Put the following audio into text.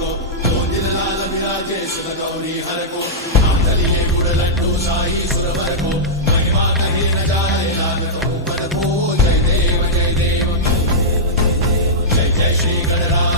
को दो दिन लाल विराजे सुर गौरी हर को नाम चलिए गुड़ लड्डू शाही सुरवर को महिमा कही न जाए लागत ऊपर को जय देव जय देव जय जय श्री गणराज